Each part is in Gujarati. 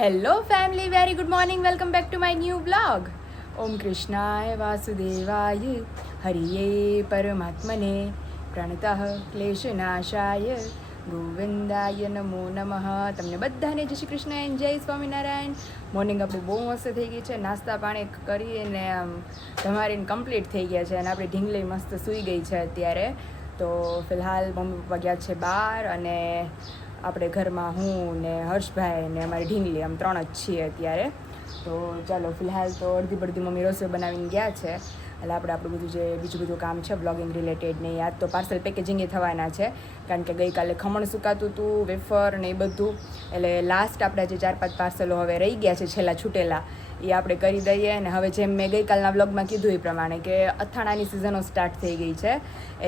Hello family, very good morning. Welcome back to my new blog. ઓમ કૃષ્ણાય વાસુદેવાય હરિયે પરમાત્મને પ્રણતઃ ક્લેશનાશાય ગોવિંદાય નમો નમઃ. તમને બધાને જય શ્રી કૃષ્ણ એન્ડ જય સ્વામિનારાયણ. મોર્નિંગ આપણું બહુ મસ્ત થઈ ગઈ છે. નાસ્તા પાણી કરીને આમ તમારીને કમ્પ્લીટ થઈ ગયા છે અને આપણી ઢીંગલી મસ્ત સૂઈ ગઈ છે અત્યારે. તો ફિલહાલ મમ્મી પપ્પા ગયા છે બહાર અને આપણે ઘરમાં હું ને હર્ષભાઈ ને અમારી ઢીંગલી આમ 3 જ છીએ અત્યારે. તો ચાલો ફિલહાલ તો અડધી બધી મમ્મી રસોઈ બનાવીને ગયા છે એટલે આપણે આપણું બધું જે બીજું બધું કામ છે બ્લોગિંગ રિલેટેડ ને યાદ તો પાર્સલ પેકેજિંગ થવાના છે, કારણ કે ગઈકાલે ખમણ સુકાતું હતું, વેફર ને એ બધું, એટલે લાસ્ટ આપણા જે 4-5 પાર્સલો હવે રહી ગયા છે છેલ્લા છૂટેલા એ આપણે કરી દઈએ. અને હવે જેમ મેં ગઈકાલના બ્લોગમાં કીધું એ પ્રમાણે કે અથાણાની સિઝનો સ્ટાર્ટ થઈ ગઈ છે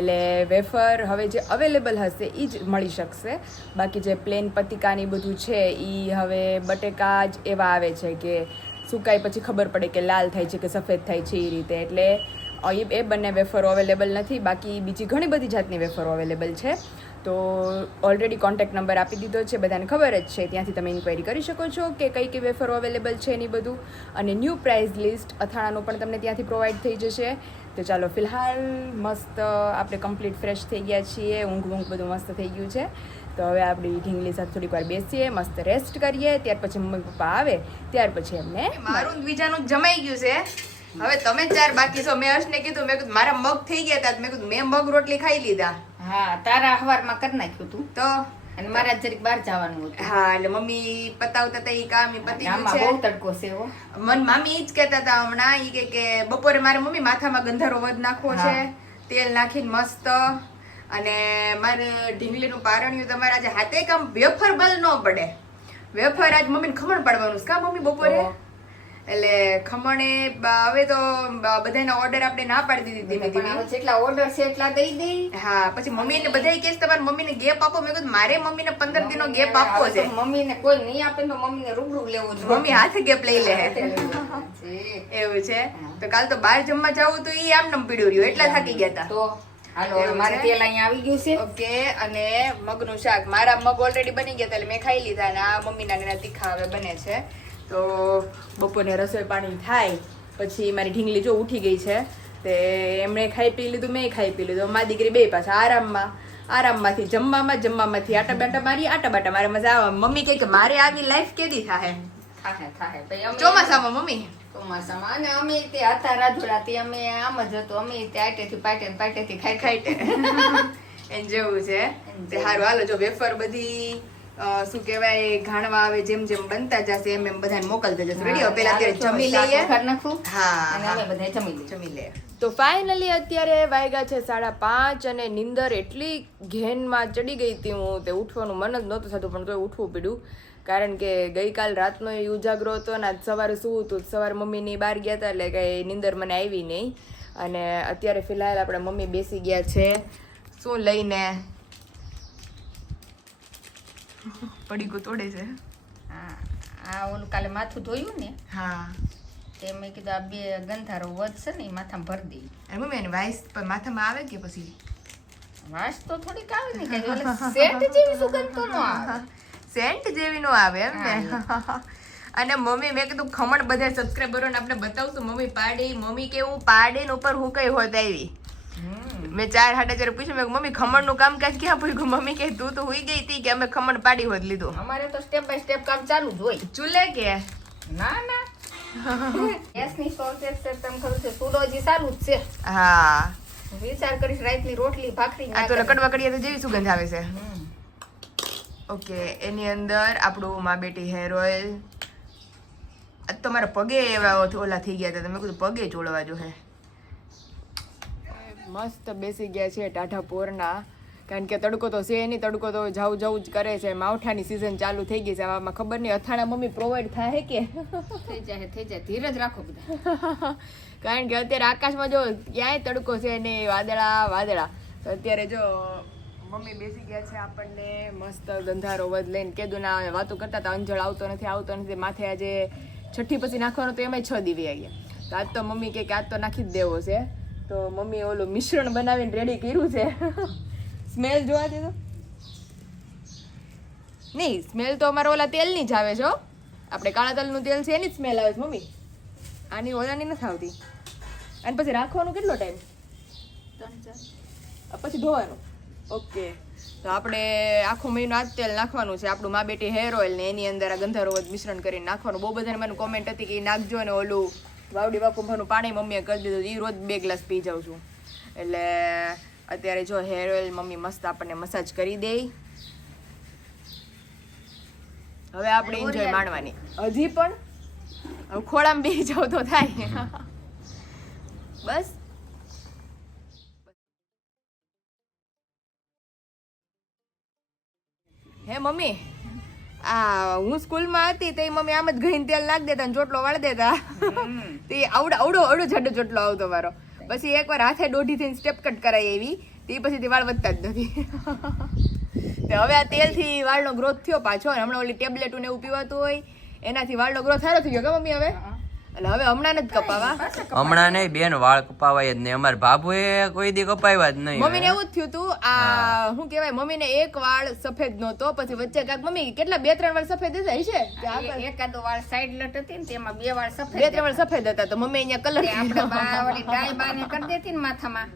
એટલે વેફર હવે જે અવેલેબલ હશે એ જ મળી શકશે. બાકી જે પ્લેન પતિકાની બધું છે એ હવે બટેકા જ એવા આવે છે કે સુકાય પછી ખબર પડે કે લાલ થાય છે કે સફેદ થાય છે એ રીતે, એટલે એ બંને વેફરો અવેલેબલ નથી. બાકી બીજી ઘણી બધી જાતની વેફરો અવેલેબલ છે. તો ઓલરેડી કોન્ટેક્ટ નંબર આપી દીધો છે, બધાને ખબર જ છે, ત્યાંથી તમે ઇન્ક્વાયરી કરી શકો છો કે કઈ કઈ વેફરો અવેલેબલ છે એની બધું. અને ન્યૂ પ્રાઇસ લિસ્ટ અથાણાનું પણ તમને ત્યાંથી પ્રોવાઈડ થઈ જશે. તો ચાલો ફિલહાલ મસ્ત આપણે કમ્પ્લીટ ફ્રેશ થઈ ગયા છીએ, ઊંઘ બધું મસ્ત થઈ ગયું છે. તો હવે આપણી ઢીંગલી સાથે થોડીક વાર બેસીએ, મસ્ત રેસ્ટ કરીએ, ત્યાર પછી મમ્મી પપ્પા આવે ત્યાર પછી એમને મારું બીજાનું જમાઈ ગયું છે. હવે તમે 4 બાકી છો. મેં હર્ષને કીધું, મેં કીધું મારા મગ થઈ ગયા હતા, મેં કીધું મેં મગ રોટલી ખાઈ લીધા. હા, તારા હવારમાં કરી નાખ્યું તું તો અને મારા જરીક બહાર જવાનું હતું. હા, એટલે મમ્મી પતાવતા હતા એ કામ એ પતી ગયું આમાં છે. બહુ તડકો છે હો. મન મામી ઈ જ કહેતા હતા હમણાં, ઈ કે બપોરે મારે મમ્મી માથામાં ગંધારો વધ નાખવો છે, તેલ નાખીને મસ્ત. અને મારે ઢીંગલીનું પારણ્યું તમારે આજે હાથે કામ વેફર બલ ન પડે. વેફર આજ મમ્મીને ખમણ પાડવાનું છે કા મમ્મી બપોરે, એટલે ખમણે હવે તો બધાના ઓર્ડર આપણે ના પાડી દીધી ધીમે ધીમે. જેટલા ઓર્ડર છે એટલા દઈ દઈ. હા, પછી મમ્મીને બધાય કહે તમારી મમ્મીને ગેપ આપો. મેં કીધું મારે મમ્મીને 15 દિનનો ગેપ આપવો છે. મમ્મીને કોઈ નહીં આપે તો મમ્મીને રૂબરૂ લેવું જોઈએ. મમ્મી હાથે ગેપ લઈ લે એવું છે. તો કાલ તો બહાર જમવા જવું તો ઈ આમ નમ પીડ્યું રહ્યું, એટલા થાકી ગયા હતા. તો હાલો મારે તેલ અહીંયા આવી ગયું છે. ઓકે. અને મગનું શાક, મારા મગ ઓલરેડી બની ગયા એટલે મેં ખાઈ લીધા અને આ મમ્મીના તીખા હવે બને છે. તો બપોરને રસોઈ પાણી થાય પછી મારી ઢીંગલી જો ઉઠી ગઈ છે તે એમણે ખાઈ પી લીધું, મેં ખાઈ પી લીધું. મારી દીકરી બે પાછા આરામમાંથી જમવામાંથી આટા બાટા મારે મજા આવે. મમ્મી કહે કે મારે આવી લાઈફ કેદી થાય ચોમાસામાં મમ્મી. ચોમાસામાં અને અમે તે હતા રાજોડાથી અમે આમ જ હતું, અમે તે પાટેથી ખાઈ એમ જેવું છે તે સારું. હાલો જો વેફર બધી શું કહેવાય ઘાણવા આવે જેમ જેમ બનતા જશે એમ એમ બધાને મોકલતા જશે. રેડી? પેલા અત્યારે જમી લઈએ. હા, અને અમે બધા જમી લઈએ. તો ફાઇનલી અત્યારે વાગ્યા છે 5:30 અને નીંદર એટલી ઘેનમાં ચડી ગઈ હતી હું, તે ઉઠવાનું મન જ નહોતું થતું, પણ તોય ઉઠવું પડ્યું, કારણ કે ગઈકાલ રાતનો એ ઉજાગરો હતો ને આજ સવારે શું હતું, સવારે મમ્મીની બહાર ગયા હતા એટલે કંઈ નીંદર મને આવી નહીં. અને અત્યારે ફિલહાલ આપણે મમ્મી બેસી ગયા છે શું લઈને, પડીકું તોડે છે. આ ઓલું કાલે માથું ધોયું ને, હા, તે મેં કીધું આ 2 ગંધારો વધશે ને એ માથામાં ભરી દઈ. અને મમ્મી એની વાઈસ માથામાં આવે કે પછી વાસ તો થોડીક આવે ને, કઈ ઓલે સેન્ટ જેવી સુગંધ તો ન આવે. સેન્ટ જેવી નો આવે એમ ને. અને મમ્મી મેં કીધું ખમણ બધા સબસ્ક્રાઈબરોને આપણે બતાવશું મમ્મી પાડી. મમ્મી કેવું પાડી ને ઉપર હું કઈ હોત આવી. મેં 4-4 પૂછ્યું, મેં મમ્મી ખમણનું કામકાજ ક્યાં પૂછ્યું? મમ્મી કે તું તો હુઈ ગઈ હતી કે અમે ખમણ પાડી હોત લીધું. અમારે તો સ્ટેપ બાય સ્ટેપ કામ ચાલુ જ હોય. ચૂલે કે ના ગેસની શોર્ટેજ છે, તમને ખબર છે, ચૂલો હજી ચાલુ જ છે. હા, વિચાર કરીશ રાતની રોટલી ભાખરી આ તો કડવા કડિયા તો જેવી સુગંધ આવે છે. ઓકે, એની અંદર આપણું મા બેટી હેર ઓઇલ. આજ તો મારા પગે એવા ઓલા થઈ ગયા હતા, તમે કીધું પગે ચોળવા જો. હે મસ્ત બેસી ગયા છે ટાઢા પોરના, કારણ કે તડકો તો છે નહીં, તડકો તો જવું જ કરે છે. માવઠાની સિઝન ચાલુ થઈ ગઈ છે. આમાં ખબર નહીં અથાણા મમ્મી પ્રોવાઈડ થાય કે થઈ જાય ધીરજ રાખો બધા. કારણ કે અત્યારે આકાશમાં જો ક્યાંય તડકો છે ને વાદળા. તો અત્યારે જો મમ્મી બેસી ગયા છે આપણને મસ્ત ગંધારો વધ લઈને. કીધું ના વાતો કરતા હતા અંજળ આવતો નથી. માથે આજે છઠ્ઠી પછી નાખવાનો તો એમાંય 6 દીવી આવી ગયા. તો આજ તો મમ્મી કે આજ તો નાખી જ દેવો છે. તો મમ્મી ઓલું મિશ્રણ બનાવીને રેડી કર્યું છે. સ્મેલ જોવા દે તો નહીં, સ્મેલ તો અમારા ઓલા તેલની જ આવે છે. આપણે કાળા તલનું તેલ છે એની જ સ્મેલ આવે છે મમ્મી, આની ઓલાની નથી આવતી. અને પછી રાખવાનું કેટલો ટાઈમ? 3-4 પછી ધોવાનું. ઓકે, તો આપણે આખો મહિનો આ જ તેલ નાખવાનું છે આપણું મા બેટી હેર ઓઇલ ને એની અંદર આ ગંધારો મિશ્રણ કરીને નાખવાનું. બહુ બધાને મને કોમેન્ટ હતી કે નાખજો ને ઓલું વાવડી બાપુભાનું પાણી મમ્મીએ કરી દીધું, એ રોજ 2 ગ્લાસ પી જાઉં છું. એટલે અત્યારે જો હેર ઓઇલ મમ્મી મસ્ત આપણને મસાજ કરી દે. હવે આપણે એન્જોય માણવાની. હજી પણ હવે ખોળામાં બેસી જાવ તો થાય. બસ હે મમ્મી, આ હું સ્કૂલમાં હતી તે મમ્મી આમ જ ઘીને તેલ નાખી દેતા ને ચોટલો વાળી દેતા. તે આવડો જાડો ચોટલો આવતો મારો. પછી એકવાર હાથે દોઢી થઈને સ્ટેપ કટ કરાય એવી, તે પછી તે વાળ વધતા જ નથી. હવે આ તેલથી વાળનો ગ્રોથ થયો પાછો. હમણાં ઓલી ટેબ્લેટ ને એવું પીવાતું હોય એનાથી વાળનો ગ્રોથ સારો થઈ ગયો કે મમ્મી? હવે એટલે હવે હમણાં જ કપાવા. હમણાં નહીં બેન, વાળ કપાવાય જ નહીં. અમારા બાબુએ કોઈ દી કપાવ્યા જ નહીં. મમ્મીને એવું જ થયું હતું. આ શું કહેવાય, મમ્મીને એક વાળ સફેદ નહોતો, પછી વચ્ચે કાંક મમ્મી કેટલા 2-3 વાળ સફેદ હતા છે. એકાદો વાળ સાઈડ લટ હતી ને તેમાં 2 વાળ સફેદ, 2-3 વાળ સફેદ હતા. તો મમ્મી અહીંયા કલર આપણે ઓલી ડાય બાને કરી દેતી ને માથામાં,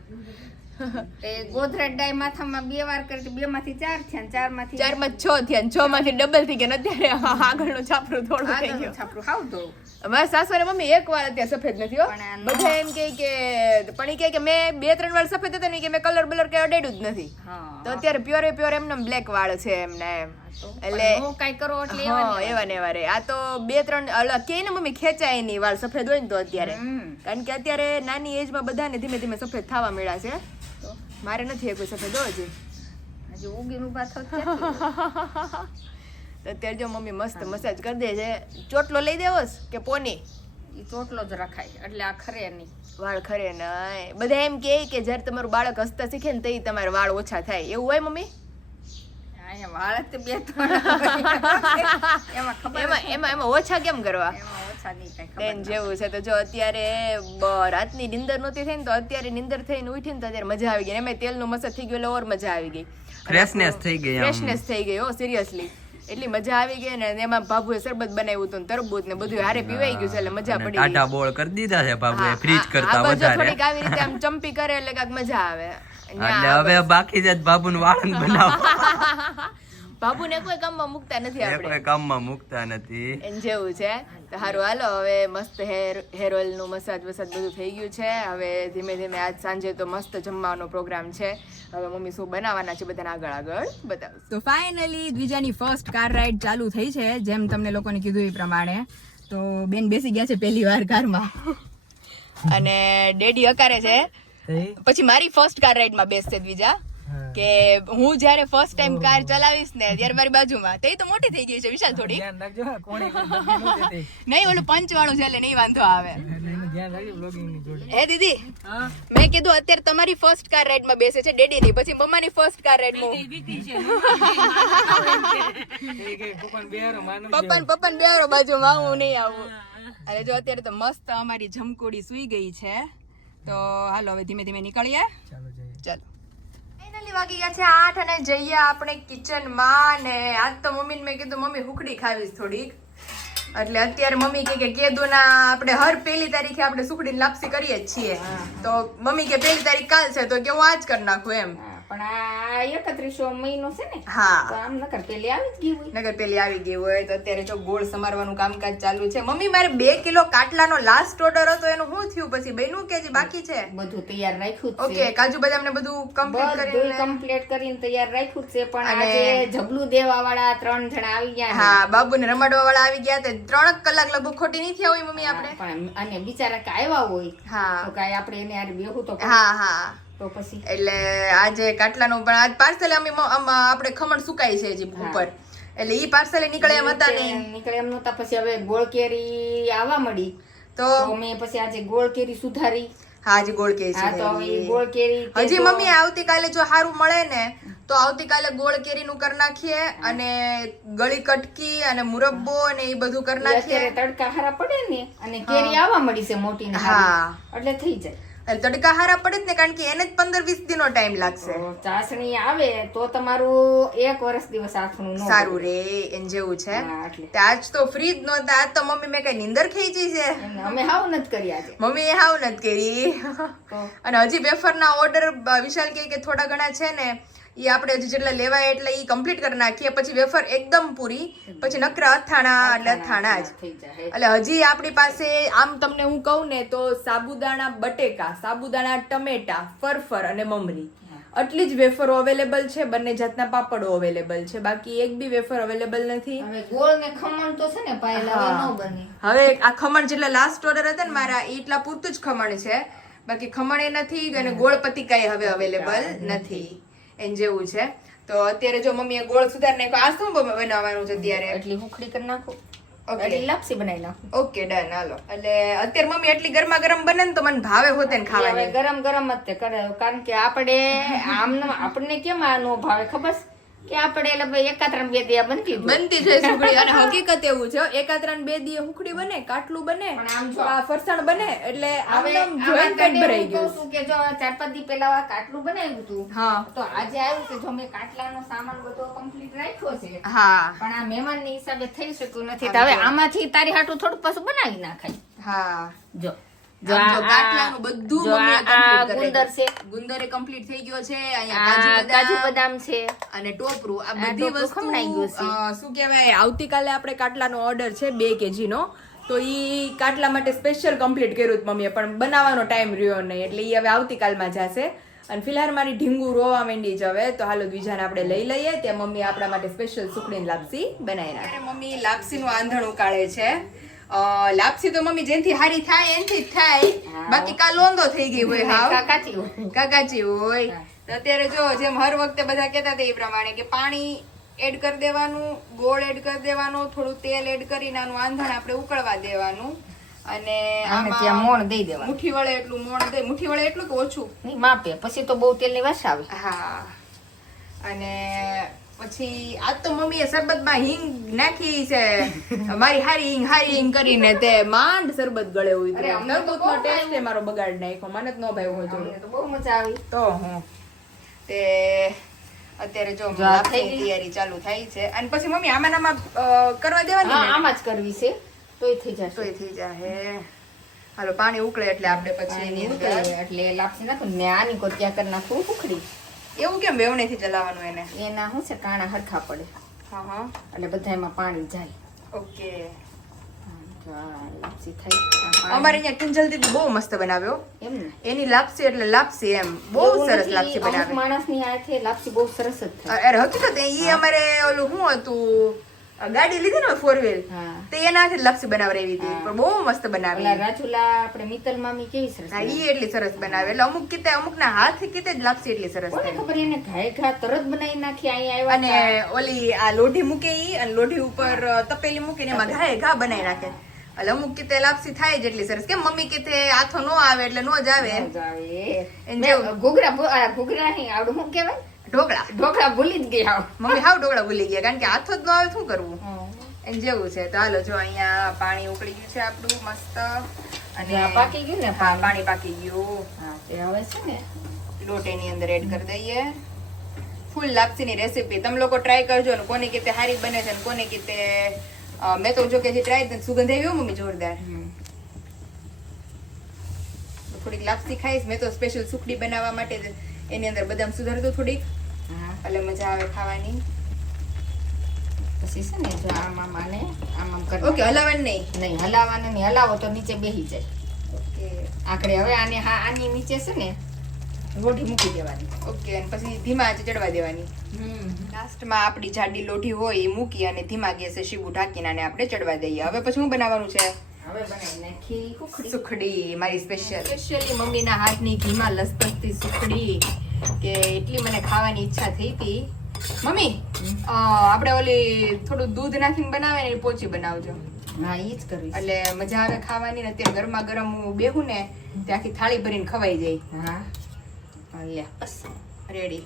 તે ગોધરા ડાય માથામાં 2 વાર કરતી, 2 માંથી 4 થયા, 4 માંથી 4 માં 6 થયા, 6 માંથી ડબલ થઈ ગયા. અત્યારે આગળનું છાપરું થોડું થઈ આગળનું ગયું. છાપરું હાવ દો. મારા સાસુને મમ્મી એક વાર અત્યારે સફેદ નથી હો. પણ બધા એમ કહે કે પણ ઈ કહે કે મેં 2-3 વાર સફેદ હતા ને કે મેં કલર બલર કઈ અડાડ્યું જ નથી. હા તો અત્યારે પ્યોર એમને બ્લેક વાળ છે એમને એમ. એટલે હું કાઈ કરો એટલે એવા ને એવા રે. આ તો 2-3 અલગ કે ને મમ્મી ખેંચાય નહીં વાળ સફેદ હોય ને તો અત્યારે. કારણ કે અત્યારે નાની એજમાં બધાને ધીમે ધીમે સફેદ થવા મળ્યા છે. મારે નથી કોઈ સફેદ હોય હજી ઉગીને ઉભા થતા. અત્યારે જો મમ્મી મસ્ત મસાજ કરી દે છે. ચોટલો લઈ દેવો કે પોની? ઈ ચોટલો જ રખાય એટલે આ ખરે નહીં, વાળ ખરે નહીં. બધા એમ કે જયારે તમારું બાળક હસતા શીખે ને તો તમારે વાળ ઓછા થાય, એવું હોય મમ્મી? અહીંયા વાળ જ 2-3 એમાં ઓછા કેમ કરવા? એમાં ઓછા નહીં કાંઈ ખબર બેન જેવું છે. તો જો અત્યારે રાતની નીંદર નહોતી થઈ ને તો અત્યારે નીંદર થઈને ઉઠી ને તો અત્યારે મજા આવી ગઈ. એમાં તેલનું મસાજ થઈ ગયું એટલે ઓર મજા આવી ગઈ. ફ્રેશનેસ થઈ ગઈ. ફ્રેશનેસ થઈ ગઈ હો, સિરિયસલી એટલી મજા આવી ગઈ ને. એમાં બાબુએ શરબત બનાવ્યું હતું, તરબૂચ ને બધું હારે પીવાઈ ગયું છે એટલે મજા પડી ગઈ. ટાટા બોળ કરી દીધા છે બાબુએ ફ્રીજ કરતા વધારે. થોડીક આવી રીતે આમ ચંપી કરે એટલે કાંઈક મજા આવે. એટલે હવે બાકી છે બાબુનું વાળન બનાવો. બાબુને કોઈ કામમાં મૂકતા નથી આપણે, કોઈ કામમાં મૂકતા નથી. એમ જેવું છે. તો સારું હાલો, હવે મસ્ત હેર ઓઇલ નું મસાજ વસાજ બધું થઈ ગયું છે. હવે ધીમે ધીમે આજ સાંજે તો મસ્ત જમવાનો પ્રોગ્રામ છે. હવે મમ્મી શું બનાવવાના છે બધાને આગળ બતાવું. તો ફાઇનલી દ્વિજાની ફર્સ્ટ કાર રાઈડ ચાલુ થઈ છે, જેમ તમને લોકોને કીધું એ પ્રમાણે. તો બેન બેસી ગયા છે પહેલી વાર કારમાં અને ડેડી હકારે છે. પછી મારી ફર્સ્ટ કાર રાઈડ માં બેસશે દ્વિજા. કે હું જયારે ફર્સ્ટ ટાઈમ કાર ચલાવીશ ને ત્યારે મારી બાજુમાં તે તો મોટી થઈ ગઈ છે વિશાલ થોડી. નહીં ઓલું પંચ વાળું છે એટલે નહીં વાંધો આવે. હે દીદી, મેં કીધું અત્યારે તમારી ફર્સ્ટ કાર રાઈડ માં બેસે છે ડેડી ની, પછી મમ્માની ફર્સ્ટ કાર રાઈડ માં પપ્પન બેહારો બાજુમાં, હું નહીં આવું. અને જો અત્યારે તો મસ્ત અમારી જમકોડી સુઈ ગઈ છે. તો હાલો હવે ધીમે ધીમે નીકળીએ. ચાલો વાગી ગયા છે 8 અને જઈએ આપણે કિચનમાં. ને આજ તો મમ્મીને મેં કીધું મમ્મી હુકડી ખાવીશ થોડીક, એટલે અત્યારે મમ્મી કે કેદુના આપણે હર 1 તારીખે આપણે સુખડીની લાપસી કરીએ જ છીએ. તો મમ્મી કે 1 તારીખ કાલ છે તો કે હું આજ કરી નાખું એમ. પણ આ 31 મહિનો છે ને, હા તો આમ નકર પેલી આવી જ ગઈ હોય. નગર પેલી આવી ગઈ હોય. તો અત્યારે જો ગોળ સમારવાનું કામકાજ ચાલુ છે. મમ્મી મારે 2 કિલો કાટલાનો લાસ્ટ ઓર્ડર હતો એનું શું થયું? પછી બન્યું કે હજી બાકી છે? બધું તૈયાર રાખ્યું જ છે. ઓકે, કાજુ બદામ ને બધું કમ્પ્લીટ કરીને તૈયાર રાખ્યું છે. પણ આજે જબલું દેવા વાળા 3 જણા આવી ગયા. હા, બાબુ ને રમાડવા વાળા આવી ગયા. તે 3 કલાક લગભગ ખોટી નહીં થયા હોય મમ્મી આપણે. પણ અને બિચારા કે આવ્યા હોય હા તો કાઈ આપણે એને યાર બેહું તો હા તો પછી એટલે આજે કાટલાનું પણ આજ પાર્સલ આપણે ખમણ સુકાય છે હજી ઉપર, એટલે ઈ પાર્સલ નીકળે એમ હતા ને નીકળે એમ નતા. પછી હવે ગોળ કેરી આવવા મળી તો મેં પછી આજે ગોળ કેરી સુધારી. હા, હજી ગોળ કેરી હા, તો હવે ગોળ કેરી હજી મમ્મી આવતીકાલે જો સારું મળે ને તો આવતીકાલે ગોળ કેરી નું કરી નાખીએ અને ગળી કટકી અને મુરબ્બો અને એ બધું કરી નાખીએ. અત્યારે તડકા હારા પડે ને અને કેરી આવવા મળી છે મોટી ને હા એટલે થઈ જાય. એટલે તડકા હારા પડે જ ને, કારણ કે એને જ 15-20 દિનનો ટાઈમ લાગશે. તો ચાસણી આવે તો તમારું 1 વર્ષ દિવસ આથણું ન સારું રે એન જેવું છે. હા, એટલે. તે આજ તો ફ્રી જ નહોતા, આજ તો મમ્મી મેં કઈ નીંદર ખેંચી છે. અમે હાવ નથી કરી આજે મમ્મી એ હાવ નથી કરી. તો અને હજી વેફરના ઓર્ડર વિશાલ કહે કે થોડા ઘણા છે ને એ આપણે હજી જેટલા લેવાય એટલે એ કમ્પ્લીટ કરી નાખીએ, પછી વેફર એકદમ પૂરી, પછી નકરા અથાણા એટલે અથાણા જ. થઈ જાય. એટલે હજી આપણી પાસે આમ તમને હું કહું ને તો સાબુદાણા બટેકા, સાબુદાણા ટમેટા, ફરફર અને મમરી આટલી જ વેફરો અવેલેબલ છે. બંને જાતના પાપડો અવેલેબલ છે, બાકી એક બી વેફર અવેલેબલ નથી. હવે ગોળ ને ખમણ તો છે ને પાયલા હવે ન બને. હવે આ ખમણ જેટલા લાસ્ટ ઓર્ડર હતા ને મારા એ એટલા પૂરતું જ ખમણ છે, બાકી ખમણ એ નથી અને ગોળ પતિકાય હવે અવેલેબલ નથી એન જેવું છે. તો અત્યારે જો મમ્મીએ ગોળ સુધાર નાખ્યો. આ શું બનાવવાનું છે અત્યારે? એટલી હુખડી કરી નાખું, Okay. એટલી લાપસી બનાવી નાખું. ઓકે ડન, હાલો. એટલે અત્યારે મમ્મી એટલી ગરમા ગરમ બને ને તો મને ભાવે હોતે ને હવે ખાવાની. ગરમ ગરમ જ તે કરે, કારણ કે આપણે આપણને કેમ આ નો ભાવે ખબર છે? કે આપણે એટલે ભાઈ એકાત્રણ બે દિયા બનતી જ હોય. બનતી જાય સુખડી. અને હકીકત એવું છે, એકાત્રણ બે દી હુખડી બને, કાટલું બને, પણ આમ જો આ ફરસાણ બને, એટલે હવે આમ જોઈને પેટ ભરાઈ ગયું. કહું છું કે જો 4-5 દી પહેલા આ કાટલું બનાવ્યું હતું, હા તો આજે આવ્યું છે જો મેં કાટલાનો સામાન બધો કમ્પ્લીટ રાખ્યો છે, હા પણ આ મહેમાનની હિસાબે થઈ શક્યું નથી. તો હવે આમાંથી તારી હાટું થોડું પાછું બનાવી નાખાય. હા. જો આમ જો કાટલાનું બધું જો મમ્મીએ આ complete કરી ગુંદર છે, ગુંદરે કમ્પ્લીટ થઈ ગયો છે. અહીંયા આ કાજુ કાજુ બદામ બદામ છે, અને ટોપરું, આ આ બધી ટોપરું ખમણાઈ ગયું વસ્તુ છે. શું કહેવાય, આવતીકાલે આપણે કાટલાનો ઓર્ડર છે 2 kg નો, તો ઈ કાટલા માટે સ્પેશિયલ કમ્પ્લીટ કર્યું હતું મમ્મીએ, પણ બનાવવાનો ટાઈમ રહ્યો નહીં, એટલે ઈ હવે આવતીકાલમાં જશે. અને ફિલહાલ મારી ઢીંગુ રોવા માંડી જ હવે, તો હાલો દ્વિજાને આપણે લઈ લઈએ. ત્યાં મમ્મી આપણા માટે સ્પેશિયલ સુકડીની લાપસી બનાવી નાખે. મમ્મી લાપસીનું આંધણ ઉકાળે છે. લાપસી તો મમ્મી જેનથી હારી થાય એનથી જ થાય, બાકી કા લોંદો થઈ ગઈ હોય હાવ કાકાથી હોય. કાકાજી હોય. તો અત્યારે જો જેમ હર વખતે બધા કહેતા હતા એ પ્રમાણે કે પાણી એડ કરી દેવાનું, ગોળ એડ કરી દેવાનો, થોડું તેલ એડ કરીને આનું આંધણ આપણે ઉકળવા દેવાનું, અને આને ત્યાં મોણ દઈ દેવાનું. મુઠ્ઠી વળે એટલું મોણ દે. મુઠ્ઠી વળે એટલું કે ઓછું? નહીં, માપે, પછી તો બહુ તેલની વાસ આવે. હા. અને પછી આજ તો મમ્મીએ શરબતમાં હિંગ નાખી છે, મારી હારી હિંગ કરીને તે માંડ શરબત ગળે ઉતરે. અરે, અમને તો શરબતનો બહુ ટેસ્ટ એ મારો બગાડ નાખ્યો, મને જ ન ભાવ્યો હોય અમને જોડે. તો બહુ મજા આવી. તો હું તે અત્યારે જો જો આ લાપસીની થઈ ગઈ. તૈયારી ચાલુ થઈ છે. અને પછી મમ્મી આમાં કરવા દેવાની હા, ને? આમાં જ કરવી છે તોય થઈ જશે. તોય થઈ જાહે. હાલો પાણી ઉકળે એટલે આપણે પછી એની અંદર એટલે લાપસી નાખું ને આની કો ત્યાં કરી નાખું ઉખડી. એવું કેમ વેવણેથી ચલાવવાનું એને? એના શું છે, કાણા હરખા પડે હા હા એટલે બધા એમાં પાણી જાય. ઓકે. જો આ લાપસી થઈ. આ પાણી. અમારે અહીંયા કિંજલ દીદી બહુ મસ્ત બનાવ્યો. એમ ને એની લાપસી એટલે લાપસી એમ બહુ એવું સરસ નથી, લાપસી અમુક બનાવે. માણસની હાથે લાપસી બહુ સરસ જ થાય. અરે હકીકત ઈ અમારે ઓલું શું હતું, ગાડી લીધી ને 4 વ્હીલ, હા. તે એના હાથે જ લાપસી બનાવરાવી હતી, હા. પણ બહુ મસ્ત બનાવી. ઓલા રાજુલા આપણે મિત્તલ મામી કેવી સરસ હા, બનાવે. ઈ એટલી સરસ બનાવે. એટલે અમુક કીતે અમુકના હાથ કીતે જ લાપસી એટલી સરસ કોને થાય. ખબર એને ઘાય ઘા તરત બનાવી નાખી. અહીંયા આવ્યા અને હતા. ઓલી આ લોઢી મૂકે ઈ, અને લોઢી ઉપર તપેલી મૂકીને એમાં ઘાએ ઘા બનાવી નાખે. એટલે અમુક કીતે લાપસી થાય જ એટલી સરસ. કેમ મમ્મી કીતે હાથો નો આવે એટલે નો જ આવે. મજા આવે. એમ મેં જેવું. ઘૂઘરા નહીં આવડું શું કહેવાય, ઢોકળા. ઢોકળા ભૂલી જ ગયા. મમ્મી હાવ ઢોકળા ભૂલી ગયા, કારણ કે હાથો જ ન આવે શું કરવું એમ જેવું છે. તો હાલો જો અહીંયા પાણી ઉકળી ગયું છે આપણું મસ્ત, અને અને પાકી ગયું ને હા, પાણી પાકી ગયું. હા, તે હવે છે ને લોટ એની અંદર એડ કરી દઈએ. ફૂલ લાપસીની રેસીપી તમે લોકો ટ્રાય કરજો ને, કોની કીતે હારી બને છે ને કોની કીતે મેં તો જો કે ટ્રાય જ સુગંધ આવી હો મમ્મી જોરદાર. તો થોડીક લાપસી ખાઈશ. મેં તો સ્પેશિયલ સુખડી બનાવવા માટે જ એની અંદર બદામ સુધારતો થોડીક, હા, એટલે મજા આવે ખાવાની. પછી છે ને જો આમ આને આમ કરી ઓકે, હલાવવાનું નહીં. નહીં હલાવવાનું નહીં, હલાવો તો નીચે બેસી જાય ઓકે આખરે. હવે આને આની નીચે છે ને રોટી મૂકી દેવાની. ઓકે, અને પછી ધીમા આંચે ચડવા દેવાની. લાસ્ટમાં આપણી જાડી લોઢી હોય એ મૂકી અને ધીમા ગેસે શીબુ ઢાંકીને આને આપણે ચડવા દઈએ. હવે પછી શું બનાવવાનું છે? હવે બનાવી નાખી ખુખડી. સુખડી. મારી સ્પેશિયલી મમ્મીના હાથની ઘીમાં લસપસતી સુખડી, કે એટલી મને ખાવાની ઈચ્છા થઈ હતી. મમ્મી આપણે ઓલી થોડું દૂધ નાખીને બનાવે ને એ પોચી બનાવજો, હા, ઈ જ કરીશ. એટલે મજા આવે ખાવાની. ને અત્યારે ગરમા ગરમ હું બેહું ને તે આખી થાળી ભરીને ખવાઈ જાય. હા, લે બસ રેડી.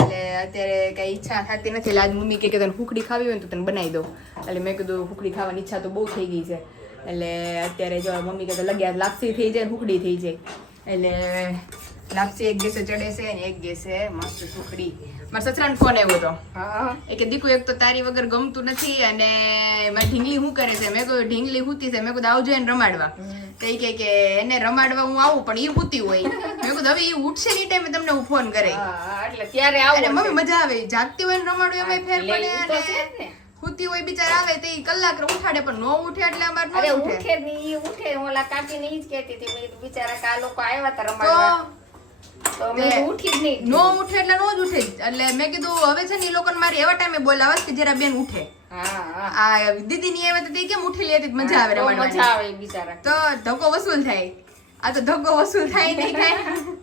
એટલે અત્યારે કઈ ઈચ્છા થતી નથી. એટલે આજ મમ્મી કે તને હુકડી ખાવી હોય ને તો તને બનાવી દો. એટલે મેં કીધું હુકડી ખાવાની ઈચ્છા તો બહુ થઈ ગઈ છે. એટલે અત્યારે જો મમ્મી કે લગ્યા લાપસી થઈ જાય, હુકડી થઈ જાય. એટલે લાપસી એક ગેસે ચડે છે અને એક ગેસે મસ્ત સુખડી. મારા સસરાનો ફોન આવ્યો હતો. હા એ કે દીકુ એક તો તારી વગર ગમતું નથી અને મારી ઢીંગલી શું કરે છે? મેં કહ્યું ઢીંગલી હુતી છે. મેં કીધું આવજો એને રમાડવા. તો એ કે એને રમાડવા હું આવું પણ એ હુતી હોય. મેં કીધું હવે એ ઉઠશે ને એ ટાઈમે તમને હું ફોન કરે. હા, એટલે ત્યારે અને આવું મમ્મી મજા આવે જાગતી હોય ને રમાડવું એમાં ફેર એટલે પડે. ઈ તો છે જ અને ને. હુતી હોય બિચારા આવે તો એ કલાક ઉઠાડે પણ નો ઉઠે એટલે અમારે અરે નો ઉઠે. ઉઠે ને ઈ ઉઠે ઓલા કાપીને ઈ જ કહેતી હતી મેં કીધું બિચારા કા લોકો આવ્યા તા રમાડવા તો મેં કીધું ઉઠી જ નહીં નો ઉઠે એટલે નો જ ઉઠે. એટલે મેં કીધું હવે છે ને એ લોકોને મારે એવા ટાઈમે બોલાવસ કે જરા બેન ઉઠે. હા હા આ દીદી ની આવે તો તે કેમ ઉઠેલી હતી તો મજા આવે તો રમાડવાની. મજા આવે બિચારા તો ધક્કો વસૂલ થાય. આ તો ધક્કો વસૂલ થાય નહીં કાંઈ.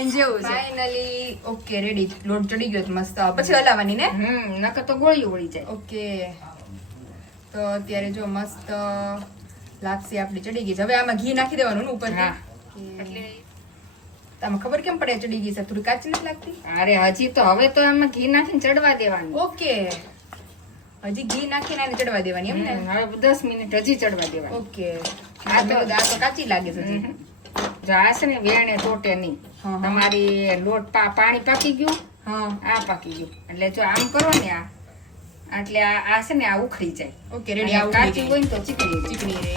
એન જેવું છે. Finally okay ready. લોટ ચડી ગયો છે મસ્ત. પછી હલાવવાની ને? નકર તો ગોળીઓ વળી જાય ઓકે. તો અત્યારે જો મસ્ત લાપસી આપણી ચડી ગઈ છે. હવે આમાં ઘી નાખી દેવાનું ને ઉપરથી. હા એટલે તમને ખબર કેમ પડે ચડી ગઈ છે? થોડી કાચી નથી લાગતી? અરે હજી તો હવે તો આમાં ઘી નાખીને ચડવા દેવાનું ઓકે. હજી ઘી નાખીને આને ચડવા દેવાની એમ ને? હવે 10 મિનિટ હજી ચડવા દેવાનું ઓકે. આ તો કાચી લાગે છે હજી. જો આ છે ને વેણે તોટે નહીં હા, હા. તમારી લોટ પાણી પાકી ગયું હા આ પાકી ગયું એટલે જો આમ કરો ને આ એટલે આ છે ને આ ઉખડી જાય ઓકે રેડી. અને આવું કાચી હોય ને તો ચીકણી ચીકણી રે.